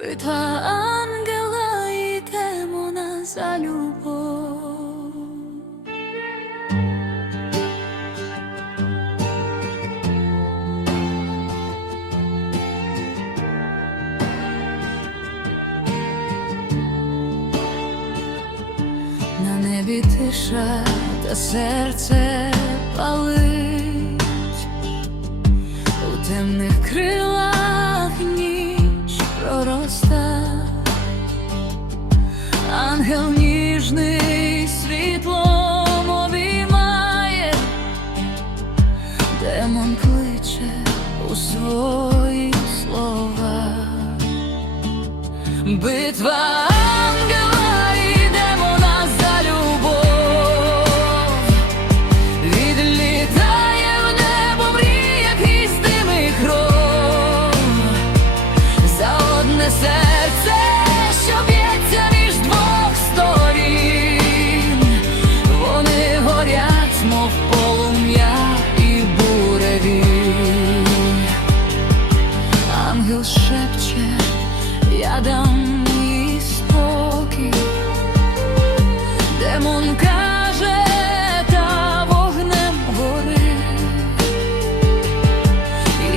Битва ангела і демона за любов. На небі тиша та серце палить ангел ніжний світлом обіймає, демон кличе у свої слова. Битва мов полум'я і буреві Ангел шепче, я дам їй спокій. Демон каже, та вогнем.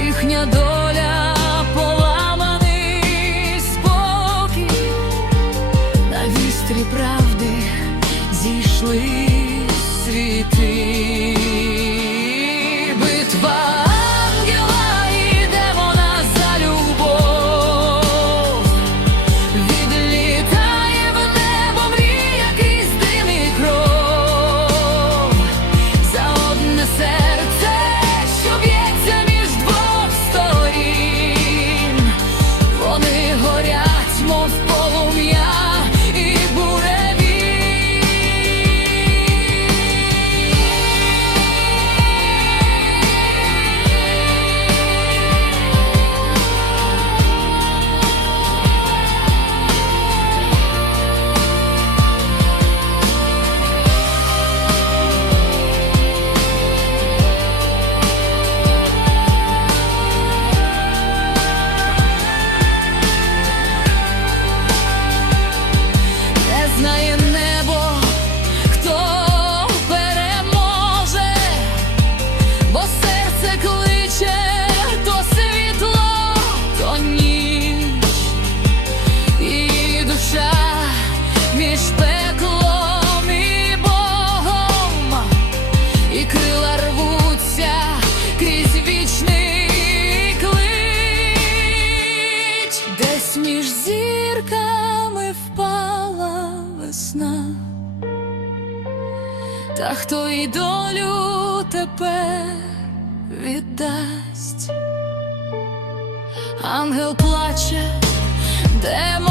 Їхня доля поламаний спокій. На вістрі правди зійшли Tea. Пеклом і Богом, і крила рвуться крізь вічний клич, десь між зірками впала весна. Та хто і долю тепер віддасть, ангел плаче, демон